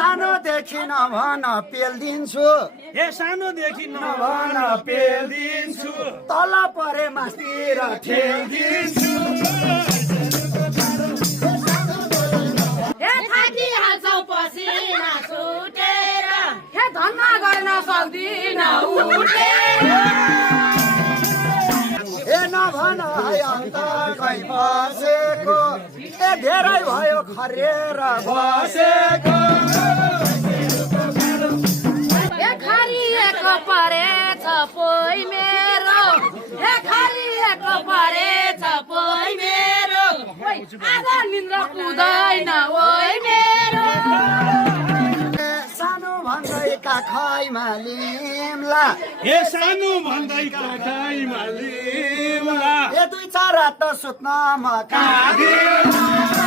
सानोदेखि नभन पेल्दिन्छु ए सानोदेखि नभन पेल्दिन्छु तल परे मास्तिर ठेल्दिन्छु हे थाकिहाल्छौ पसिना छुटेर हे धन्ना गर्न सक्दिन उठेर ए नभन है अन्त खै बसेको ए धेरै भयो खरेर बसेको हे खरिएको परेछ पोइ मेरो हे खरिएको परेछ पोइ मेरो आज निन्द्रा कुदैन ओइ मेरो सानो भन्दै काखैमा लिम्ला ए सानो भन्दै काखैमा लिम्ला ए दुई चार रात सुत्न म काँदिला